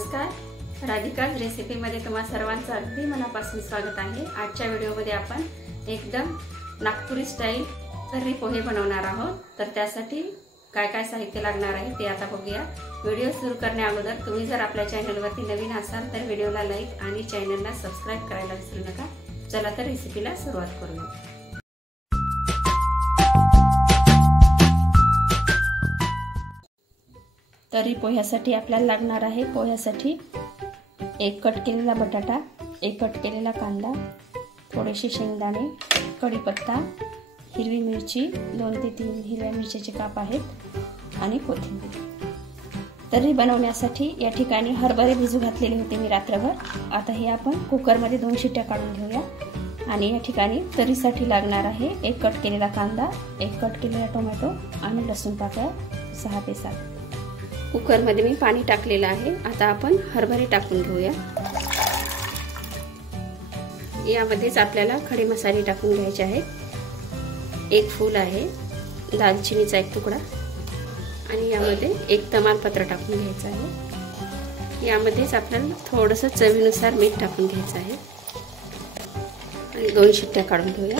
नमस्कार, राधिकाज रेसिपीमध्ये तुम्हा सर्वांचं अगदी मनापासून स्वागत आहे। आजच्या व्हिडिओमध्ये आपण एकदम नागपुरी स्टाईल तर्री पोहे बनवणार आहोत। तर त्यासाठी काय काय साहित्य लागणार आहे ते आता बघूया। व्हिडिओ सुरू करण्या अगोदर तुम्ही जर आपल्या चॅनलवरती नवीन असाल तर व्हिडिओला लाईक आणि चॅनलला सबस्क्राइब करायला विसरू नका। चला तर रेसिपीला सुरुवात करूया। तर्री पोह्यासाठी आपल्याला लागणार आहे पोह्यासाठी 1 कट केलेला बटाटा, 1 कट केलेला कांदा, थोडेसे शेंगदाणे, कढीपत्ता, हिरवी मिरची, 2 ते 3 हिरव्या मिरचीचे काप आहेत आणि कोथिंबीर। तर्री बनवण्यासाठी या ठिकाणी हरभरे भिजू घातलेले होते मी रात्रभर। आता हे आपण कुकरमध्ये 2 शिट्ट्या काढून घेऊया। आणि या ठिकाणी तर्रीसाठी लागणार आहे 1 कट केलेला कांदा, 1 कट केलेला टोमॅटो आणि लसूण पाकळ्या 6 ते 7। कुकरमध्ये मी पाणी टाकलेलं आहे। आता आपण हरभरे टाकून घेऊया। यामध्येच आपल्याला खडे मसाले टाकून घ्यायचे आहेत। 1 फूल आहे, दालचिनीचा 1 तुकडा आणि यामध्ये 1 तमालपत्र टाकून घ्यायचं आहे। यामध्येच आपल्याला थोडंसं चवीनुसार मीठ टाकून घ्यायचं आहे आणि 2 शिट्ट्या काढून घेऊया।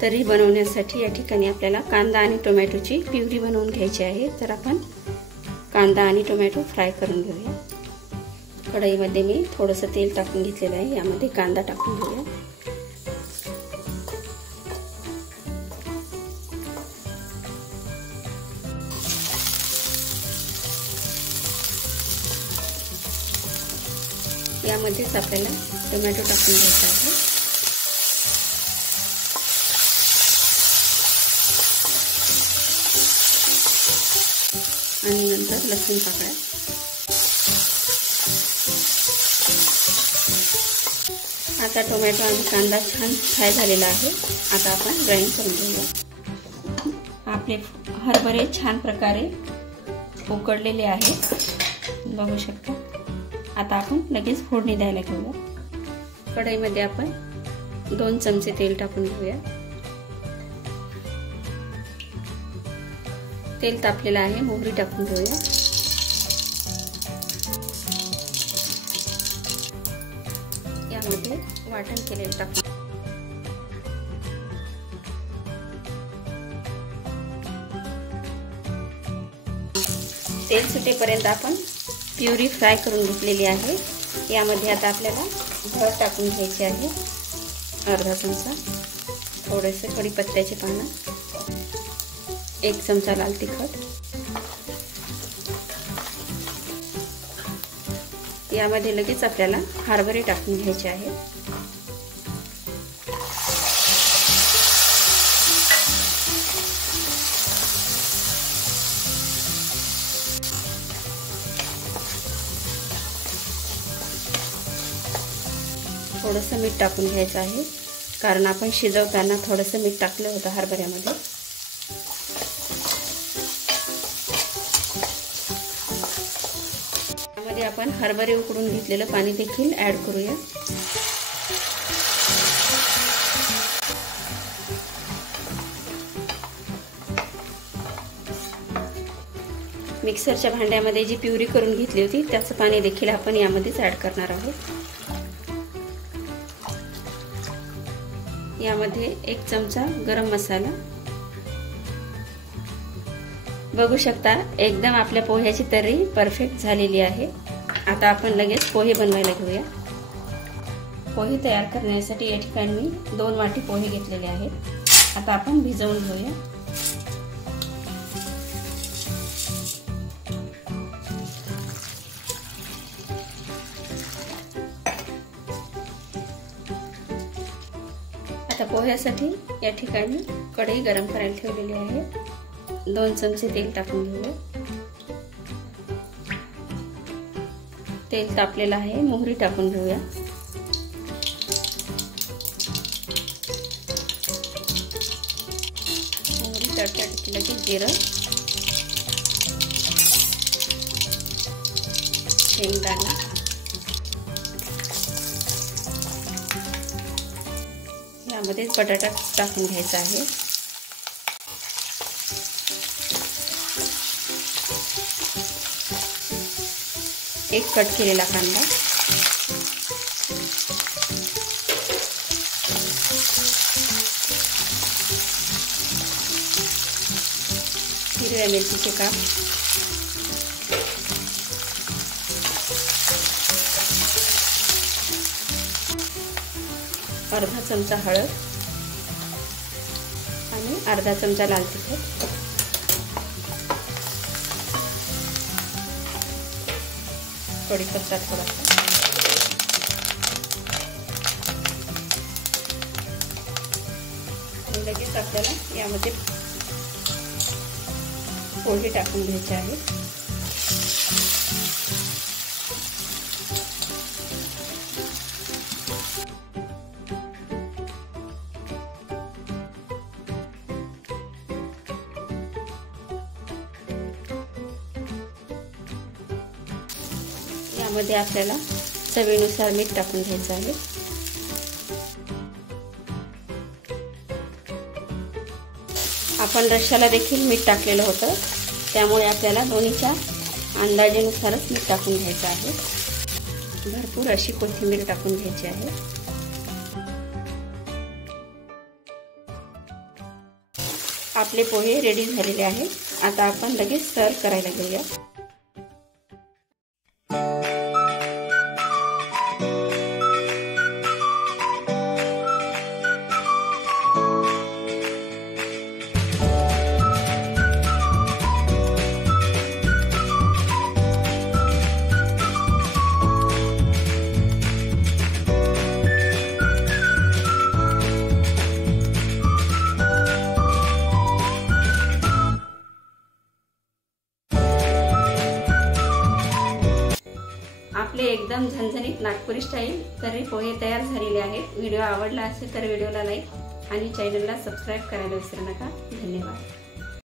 तर्री बनवण्यासाठी या ठिकाणी आपल्याला कांदा आणि टोमॅटोची प्युरी बनवून घ्यायची आहे। तर आपण कांदा आणि टोमॅटो फ्राय करून घेऊया। कढईमध्ये मी थोडंसं तेल टाकून घेतलेलं आहे। यामध्ये कांदा टाकून घेऊया। यामध्येच आपल्याला टोमॅटो टाकून घ्यायचा आहे आणि नंतर लसूण पाकळ्या। आता टोमॅटो आणि कांदा छान फ्राय झालेला आहे। आता आपण ग्राइंड करून घेऊया। आपले हरभरे छान प्रकारे उकडलेले आहेत, बघू शकता। आता आपण लगेच फोडणी द्यायला घेऊया। कढईमध्ये आपण 2 चमचे तेल टाकून घेऊया। तेल तापलेलं आहे, मोहरी टाकून घेऊया। यामध्ये वाटण केलेलं टाकून तेल सुटेपर्यंत आपण प्युरी फ्राय करून घेतलेली आहे। यामध्ये आता आपल्याला हळद टाकून घ्यायची आहे, अर्धा चमचा, थोडेसे कढीपत्त्याचे पानं, 1 चमचा लाल तिखट। यामध्ये लगेच आपल्याला हरभरे टाकून घ्यायचे आहे। थोडंसं मीठ टाकून घ्यायचं आहे, कारण आपण शिजवताना थोडंसं मीठ टाकलं होतं हरभऱ्यामध्ये। यामध्ये आपण हरभरे उकडून घेतलेलं पाणी देखील ऍड करूया। मिक्सरच्या भांड्यामध्ये जी प्युरी करून घेतली होती त्याचं पाणी देखील आपण यामध्येच ऍड करणार आहोत। यामध्ये 1 चमचा गरम मसाला। बघू शकता एकदम आपल्या पोह्याची तर्री परफेक्ट झालेली आहे। आता आपण लगेच पोहे बनवायला घेऊया। पोहे तयार करण्यासाठी या ठिकाणी मी 2 वाटी पोहे घेतलेले आहेत। आता आपण भिजवून घेऊया। आता पोह्यासाठी या ठिकाणी कढई गरम करायला ठेवलेली आहे। 2 चमचे तेल टाकून घेऊया। तेल तापलेलं आहे, मोहरी टाकून घेऊया। मोहरी तडतडली की जिरं, शेंगदाणे, यामध्ये बटाटा टाकून घ्यायचा आहे। एक कट केलेला कांदा, हिरव्या मिरचीचे काप, अर्धा चमचा हळद आणि अर्धा चमचा लाल तिखट, कढीपत्ता थोडासा, लगेच आपल्याला यामध्ये पोहे टाकून घ्यायचे आहे. यामध्ये आपल्याला चवीनुसार मीठ टाकून घ्यायचं आहे. आपण रश्श्याला देखील मीठ टाकलेलं होतं, त्यामुळे आपल्याला दोन्हीच्या अंदाजानुसारच मीठ टाकून घ्यायचं आहे. भरपूर अशी कोथिंबीर टाकून घ्यायची आहे. आपले पोहे रेडी झालेले आहेत. आता आपण लगेच सर्व करायला घेऊया. आपले एकदम झणझणीत नागपुरी स्टाईल तर्री पोहे तयार झालेले आहेत. व्हिडिओ आवडला असेल तर व्हिडिओला लाईक आणि चॅनलला सबस्क्राईब करायला विसरू नका. धन्यवाद.